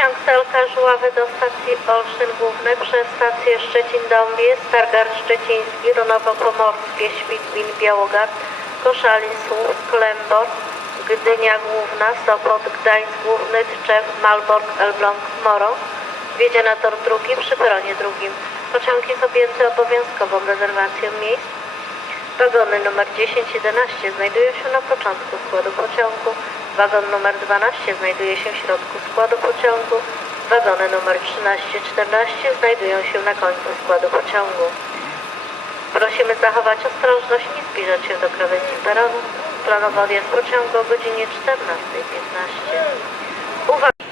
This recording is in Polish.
Montaż ławy do stacji Olsztyn Główny przez stację Szczecin-Dąbie, Stargard Szczeciński, Ronowo-Pomorskie, Świdwin, Białogard, Koszalin, Słupsk, Lębor, Gdynia Główna, Sopot, Gdańsk Główny, Tczew, Malbork, Elbląg, Moro. Wjedzie na tor drugi przy peronie drugim. Pociąg jest objęty obowiązkową rezerwacją miejsc. Wagony numer 10-11 znajdują się na początku składu pociągu. Wagon numer 12 znajduje się w środku składu pociągu. Wagony numer 13-14 znajdują się na końcu składu pociągu. Prosimy zachować ostrożność, nie zbliżać się do krawędzi peronu. Planowy odjazd pociągu o godzinie 14.15. Uwaga!